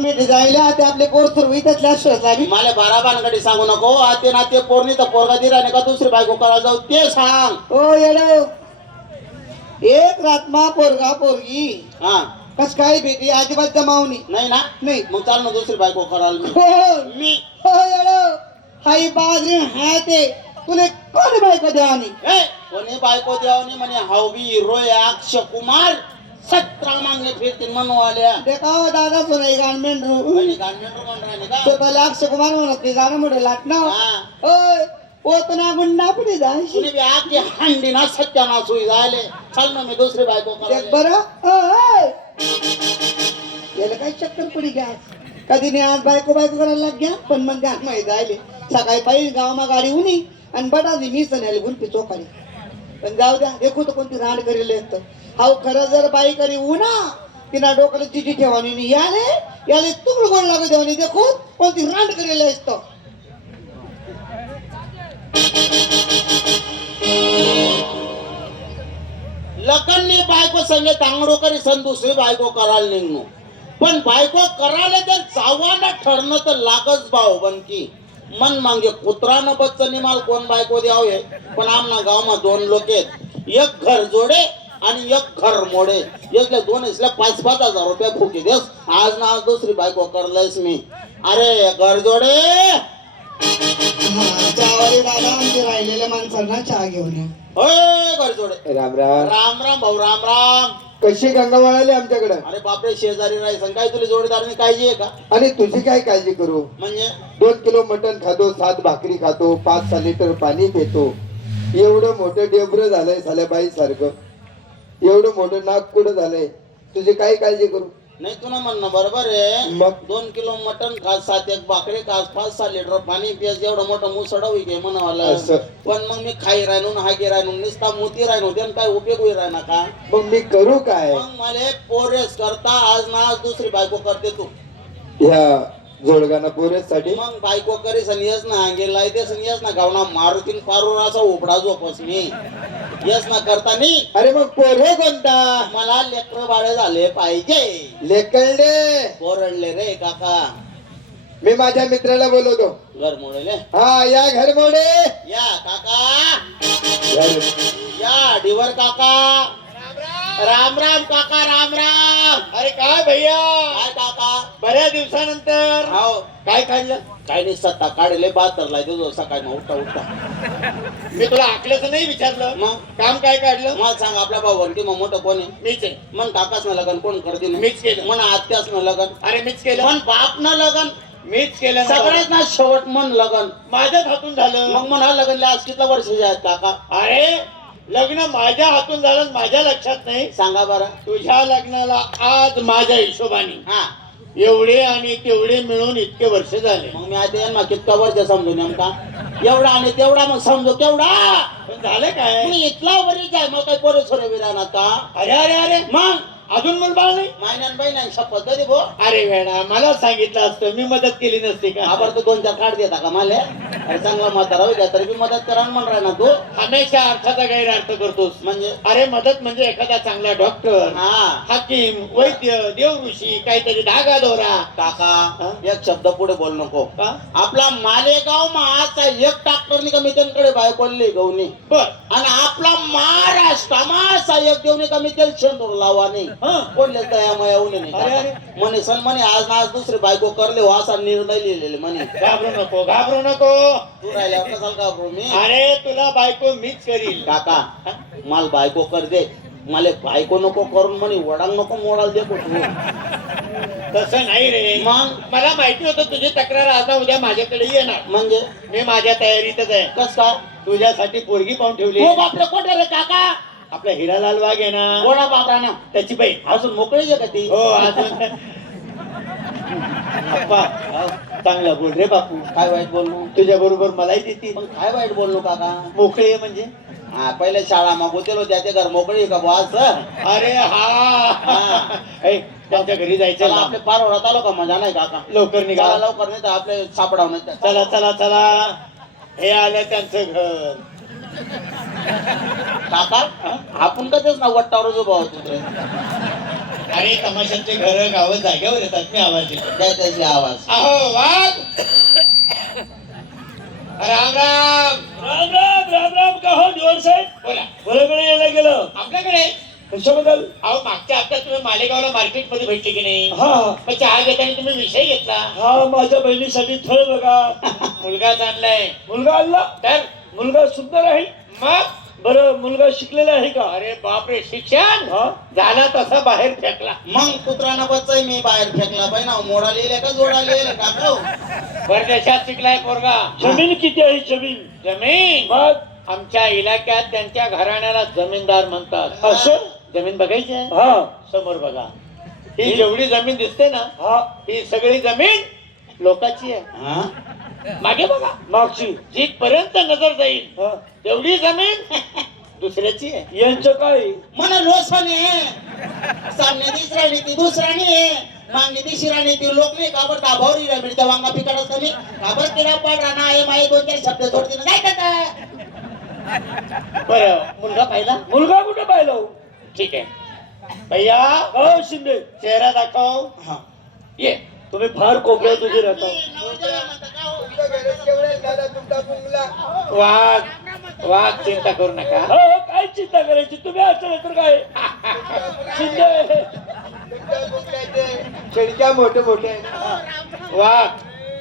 मी जायला ते आपले पोर सुरवितल्या शोधला मला बारा बानगडी सांगू नको आते ना ते पोरणी तर पोरगा दिराने का दुसरी बायको करायला जाऊ ते सांग. ओ येडो एक रात्मा पोरगा पोरगी हा कस काय भेटी अजिबात जमावणी नाही ना नाही. मग चाल ना दुसरी बायको करायला हो मी हो येडो हाई बाजरी हाय ते तुले कोण बायको द्यावानी कोणी बायको द्यावनी म्हणे हावबी रोय अक्षय कुमार 17 मागणे फिरतील म्हणून आल्या देखाव दादा सोनाई गार्मेंट का स्वतःला अक्षय कुमार म्हणत नाही जाणं मोठे लाटणं होय पोतना गुंडा पुढे जाय कुणी बी आखी हांडी ना सत्यानाश होई जायले चाल ना मी दुसरी बायको देख करायला बरं याला काय चक्कर पुढे घ्या कधी नाही आज बायको बायको करायला लाग घ्या पण मग द्या माहिती जायले सकाळी पाहिजे गावमा गाडी उनी आणि बटादी मी सण गुलपी चोकाली पण जाऊ द्या देखू तर कोणती रांड करेल असतं हाव खरं जर बाई करी उना तिना डोक्याला चिठी ठेवानी याले याले तुकडं गोड लागू देवानी देखू कोणती रांड करेल असतं. लखननी बायको संगे तांगडो करी सन दुसरी बायको करायला निघणो पण बायको करायला जर जावाना ठरणं तर लागच भाऊ बनकी मन मांगे कुत्रानं बच्चनी माल कोण बायको द्यावे पण आमना गावमा 2 लोक आहेत एक घर जोडे आणि एक घर मोडे यसले दोन इसल्या 5-5 हजार रुपये फुकी देस आज ना आज दुसरी बायको करलायस मी अरे घर जोडे चहावाले दादा आमचे राहिलेल्या माणसांना चहा घेऊन या. होय घर जोडे राम राम. राम राम भाऊ राम राम. कशी गंगा वळाली आमच्याकडे अरे बापरे शेजारी राहायचं काय तुला जोडीदाराने काळजी आहे का आणि तुझी काय काळजी करू म्हणजे 2 किलो मटण खातो 7 भाकरी खातो 5-6 लिटर पाणी पितो एवढं मोठं डेबरं झालंय साल्याबाई सारखं एवढं मोठं नाक कुठं झालंय तुझी काय काळजी करू नाही तुला म्हणणं बरोबर आहे मग? 2 किलो मटण खा 7 भाकरी खा 5-6 लिटर पाणी पियास एवढं मोठं मुसडा होई घे म्हणावलं असं. पण मग मी खाई राहिनो हागे राहिनो नुसता मोती राहिनो त्यानं काय उपयोग होई राहिना का मग मी करू काय मग मला पोरेस करता आज ना आज दुसरी बायको करते तू ह्या जोडगाना पोरेसाठी मग बायको करीस आणि येस ना हागे लायतेस आणि येस ना गावना मारुतीन पारूर असा उपडा झोपस मी येस ना करता नाही अरे मग पोरे कोणता मला लेकर बाळे झाले पाहिजे लेकरडे पोरडले रे काका मी माझ्या मित्राला बोलवतो घर मोडले हा या घर मोडे या काका या डिवर काका राम राम काका राम राम. अरे काय भैया काय काका बऱ्याच दिवसानंतर हो काय खाल्लं काय नाही सत्ता काढले 72 ला देतो सकाळी मग उठता मी तुला आकल्याचं नाही विचारलं मग काम काय काढलं मला सांग आपल्या भाऊ की मग मोठं कोण आहे मीच आहे मन काकाच न लगन कोण करते मीच केलं. मन आत्याच न लगन अरे मीच केलं मन बाप न लगन मीच केलं ना. सगळ्यात ना शेवट मन लगन माझ्याच हातून झालं मग म्हणा लगनले आज किती वर्षाचे आहेत काका अरे लग्न माझ्या हातून झालं माझ्या लक्षात नाही सांगा बरं तुझ्या लग्नाला आज माझ्या हिशोबाने हा एवढे आणि तेवढे मिळून इतके वर्ष झाले मग मी आता यांना कितका वर्ष समजू नेमका एवढा आणि तेवढा मग समजू केवढा पण झालं काय मी इथला वरीच आहे मग काही पोरे सोरे विरानात का अरे अरे अरे मग अजून मुलबाळ नाही मायनान बहिणान शपथ दे भो अरे वेडा मला सांगितलं असतं मी मदत केली नसती का आपण तो 2-4 कार्ड देता का मला अरे चांगला म्हातारा होई तरी बी मदत करा म्हण राहिना तू हमेशा अर्थाचा गैरअर्थ करतोस म्हणजे अरे मदत म्हणजे एखादा चांगला डॉक्टर हा हाकीम वैद्य देवऋषी काहीतरी धागा दोरा काका एक शब्द पुढे बोल नको का? आपला मालेगाव महाचा एक डॉक्टरनी का मित्रांकडे बाय पडले गवनी बर आणि आपला महाराष्ट्र मासा एक देवनी का मित्र शेंदूर लावानी कोणले दया माया अरे, नाही अरे. म्हणे सन म्हणे आज ना आज दुसरी बायको करले हो असा निर्णय लिहिलेले म्हणे घाबरू नको घाबरू नको तू राहिल्या कसाल का bro मी अरे तुला बायको मीच करील काका माल बायको कर दे मला बायको नको करून म्हणे वडांग नको मोडाल दे तू तसं नाही रे मग मला माहिती होतं तुझी तक्रार आज ना उद्या माझ्याकडे येणार म्हणजे मी माझ्या तयारीतच आहे कस का तुझ्यासाठी पोरगी पाहून ठेवली हो बापरे कोठे रे काका आपला हिरालाल वाघ आहे ना कोणा बापराने त्याची बहीण अजून मोकळी आहे का ती हो अजून अप्पा चांगला बोल रे बापू काय वाईट बोललो तुझ्या बरोबर मलाही देते पण काय वाईट बोललो काका मोकळी आहे म्हणजे हा पहिले शाळा मागवतेलो त्याचे घर मोकळी का बॉस अरे हा ऐ, त्यांच्या घरी जायचं चला आपले पार होत आलो का मजा नाही काका लवकर निघा चला लवकर नाही तर आपले सापडाव नाही चला चला चला हे आलं त्यांचं घर काका आपण कधीच ना वट्टावर उभा होतो अरे तमाशांचे घर गाव जागेवर येतात मी आवाज येतो काय त्याची आवाज अहो वाघ राम राम राम राम राम राम का हो दिवार साहेब बोला कोणाकडे यायला गेलं आपल्याकडे कशाबद्दल अहो मागच्या हप्त्यात तुम्ही मालेगावला मार्केट मध्ये भेटले की नाही हा मग चहा घेताना तुम्ही विषय घेतला हा माझ्या बहिणीसाठी थळ बघा मुलगाच आणलाय मुलगा आणला तर मुलगा सुंदर आहे मग बरं मुलगा शिकलेला आहे का अरे बापरे शिक्षण हा झाला तसा बाहेर फेकला मग कुत्रानं बच्चाय मी बाहेर फेकला पाहिजे ना मोडा लिहिले का जोडा लिहिले काका परदेशात शिकलाय पोरगा जमीन किती आहे जमीन जमीन मग आमच्या इलाक्यात त्यांच्या घराण्याला जमीनदार म्हणतात असं जमीन बघायची आहे हा समोर बघा ही जेवढी जमीन दिसते ना हा ही सगळी जमीन लोकांची आहे हा मागे बघा मागची जिथपर्यंत नजर जाईल हा तेवढी जमीन दुसऱ्याची आहे यांचं काय मला लोसाने सामने तिसरा नीती दुसरा नाही मागणी ती शिरा नीती लोक नाही काबर दाभावरी मिळते वांगा पिकाडच कमी काबर किडा पाड राणा आहे माई दोन चार शब्द जोडते ना काय करता बरं मुलगा पाहिला मुलगा कुठे पाहिला हो? ठीक आहे भैया हो शिंदे चेहरा दाखव हा ये तुम्ही फार कोपऱ्यात उभे राहता तुमच्या घरात केवढे आहेत दादा तुमचा बुंगला वाघ वाघ चिंता करू नका हो काय चिंता करायची तुम्ही असं तर काय शिंदे तुमच्या बुंगल्याचे शेडक्या मोठे मोठे आहेत. वाघ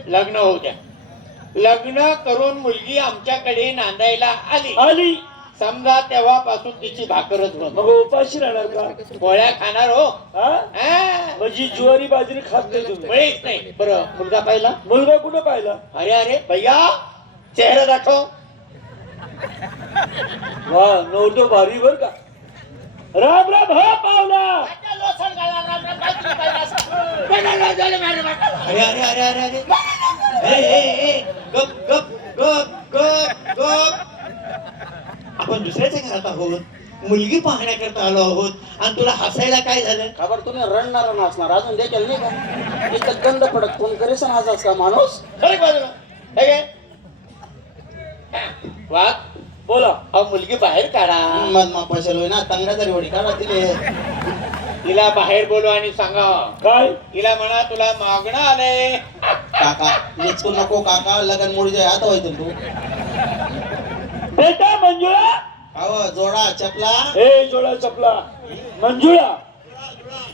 लग्न होऊ द्या लग्न करून मुलगी आमच्याकडे नांदायला आली आली समजा तेव्हापासून तिची भाकरच मग बंद उपाशी राहणार का पोळ्या खाणार हो हा हा? म्हणजे ज्वारी बाजरी खात नाही तुम्ही मुळीच नाही बरं मुलगा पाहिला मुलगा कुठं पाहिला अरे अरे भैया चेहरा दाखव वा नवतो भारी बर का राम राम हा पावला अरे अरे अरे अरे अरे गप गप गप गप गप आपण दुसऱ्याच्या घरात आहोत मुलगी पाहण्याकरता आलो आहोत आणि तुला हसायला काय झालं खबर तुम्ही रणणार नसणार अजून देखील नाही का इथं गंध पडत फोन करेस ना आज का माणूस अरे बाजूला हे घे. वाघ बोला अहो मुलगी बाहेर काढा मग पैसे ना तंगड्या तरी वडी काढा तिले तिला बाहेर बोलू आणि सांगा काय तिला म्हणा तुला मागणं आलंय काका निचकू नको काका लगन मोडीच्या हात होय तू बेटा मंजुळा अहो जोडा चपला हे जोडा चपला मंजुळा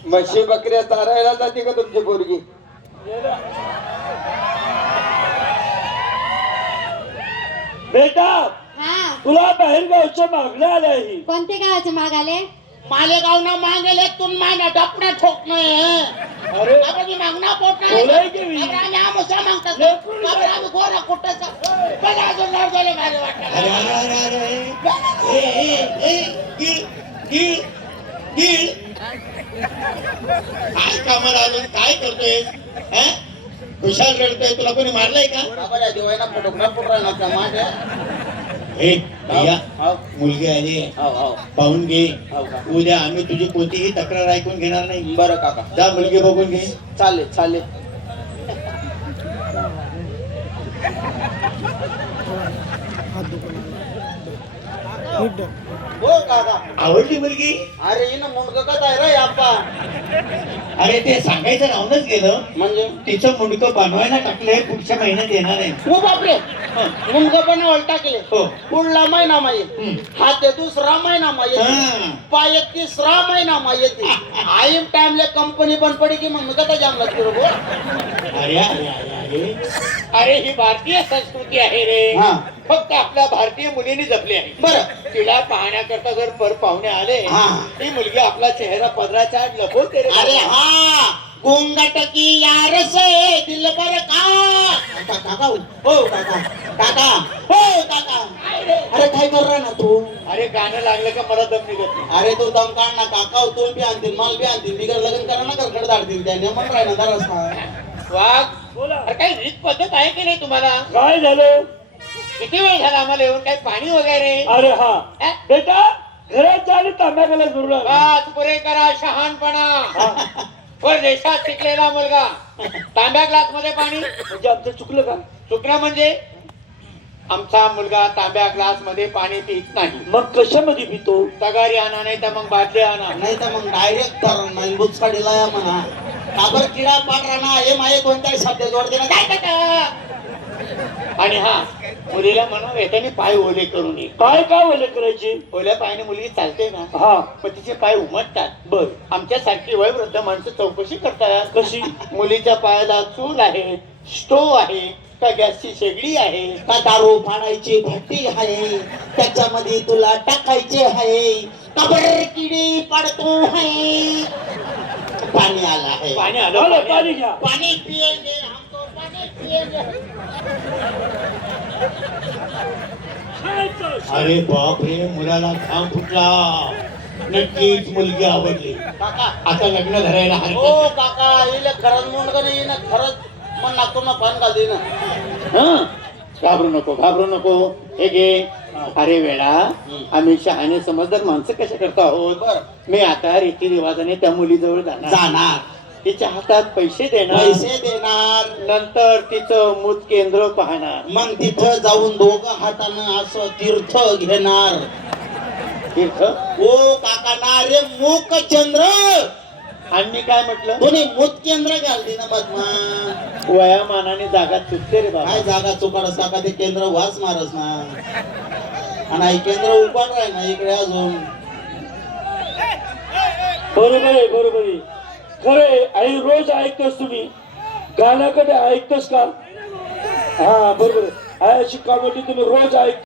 म्हशी बकऱ्या चारायला जाते का तुमची पोरगी बेटा हा तुला बाहेर गावच्या मागण्या आल्या आहे कोणते गावाचे माग आले मालेगाव ना मागेले तुम माना डपना ठोक नाही अरे आपण मागणा पोट बोलाय की मी? आम्ही आमोसा मागतात लेकरू आम्ही गोरा कुट्टाचा पण अजून नाव झाले माझे वाटत अरे अरे अरे अरे ए गिळ गिळ गिळ काय कामाला आलो काय करतोय खुशाल रडतोय तुला कोणी मारलंय का बरं दिवायला फोटोग्राफ फोटो नका माझ्या हे भैया हो मुलगी आली हो हो पाहून घे हो का उद्या आम्ही तुझी कोणतीही तक्रार ऐकून घेणार नाही बरं काका जा मुलगी बघून घे चालेल चालेल हो काका आवडली मुलगी अरे हिनं मुंडकं का आहे रे आप्पा अरे ते सांगायचं राहूनच गेलं म्हणजे तिचं मुंडकं बनवायला टाकलंय पुढच्या महिन्यात येणार आहे हो बापरे मुंडकं पण टाकले हो पुढला महिना मा येते हा ते दुसरा महिना मा येते हा. पाय तिसरा महिना मा येते आईम टाइमले कंपनी बंद पडी की मग मी कथा जामला तिकडे बोल अरे अरे अरे अरे अरे ही भारतीय संस्कृती आहे रे हा. फक्त आपल्या भारतीय मुलींनी जपली आहे बरं तिला पाहण्याकरता जर पर पाहुणे आले हा. ती मुलगी आपला चेहरा पदराच्या आड लपवते रे अरे बाबा. हा गोंगाट की यार से दिल पर का काका हो काका काका हो काका अरे काय कर रहा ना तू अरे गाणं लागलं का मला दम निघत नाही अरे तू दम काढ ना काका तू बी आणतील माल बी आणतील बिगर लग्न करा ना करकड धाडतील त्याने म्हण राहिला दरस वाघ बोला अरे काही रीत पद्धत आहे की नाही तुम्हाला काय झालं किती वेळ झाला आम्हाला येऊन काही पाणी वगैरे अरे हा बेटा घरात जा आणि तांब्याला जुळला बस पुरे करा शहाणपणा परदेशात शिकलेला मुलगा तांब्या ग्लास मध्ये पाणी म्हणजे आमचं चुकलं का चुकलं म्हणजे आमचा मुलगा तांब्या ग्लास मध्ये पाणी पित नाही. मग कशामध्ये पितो? तगारी आणा नाही तर मग बाटली आणा. नाही तर मग डायरेक्ट तर बुचकाडीला या म्हणा काबर किडा पांढरा ना हे माझे 2-4 शब्द जोडते ना काय का आणि हा मुलीला म्हणून येताना पाय ओले करून ये. काय काय ओले करायचे? ओल्या पायाने मुलगी चालते ना, हा पण तिचे पाय उमटतात. बर. आमच्यासारखी वयोवृद्ध माणसं चौकशी करतात. कशी? मुलीच्या पायाला चूल आहे, स्टोव आहे का गॅसची शेगडी आहे का दारू फाडायची भट्टी आहे त्याच्यामध्ये तुला टाकायचे आहे काबर किडी पाडतो आहे पाणी आला आहे पाणी आलं, आलं पाणी घ्या. पाणी पिएंगे हमको पाणी पिएंगे अरे बाप रे मुलाला घाम फुटला नक्कीच मुलगी आवडली काका आता लग्न धरायला ओ हरकत काका इले खरंच म्हणून नाही ना खरंच पण नागतो ना पान घाल दे ना हं? घाबरू नको घाबरू नको. हे घे. अरे वेळा, आम्ही शहाणे समजदार माणसं कशा करतो आहोत. बर. मी आता रीतिरिवाजाने त्या मुलीजवळ जाणार, जाणार तिच्या हातात पैसे देणार, पैसे देणार नंतर तिचं मूत केंद्र पाहणार. मग तिथं जाऊन दोघं हातानं असं तीर्थ घेणार तीर्थ. ओ काका ना रे मूक चंद्र आणि मी काय म्हटलं, कोणी मूत केंद्र घालते ना बदमा वयामानाने जागा चुकते रे बाबा. काय जागा चुकाडस काका ते केंद्र वास मारस ना आणि आई केंद्र उपाड राही ना इकडे अजून बरोबर आहे बरोबर आहे. खरे आई रोज ऐकतोस तुम्ही गाण्याकडे ऐकतोस का? हा बरोबर आहे. आई अशी कॉमेडी तुम्ही रोज ऐक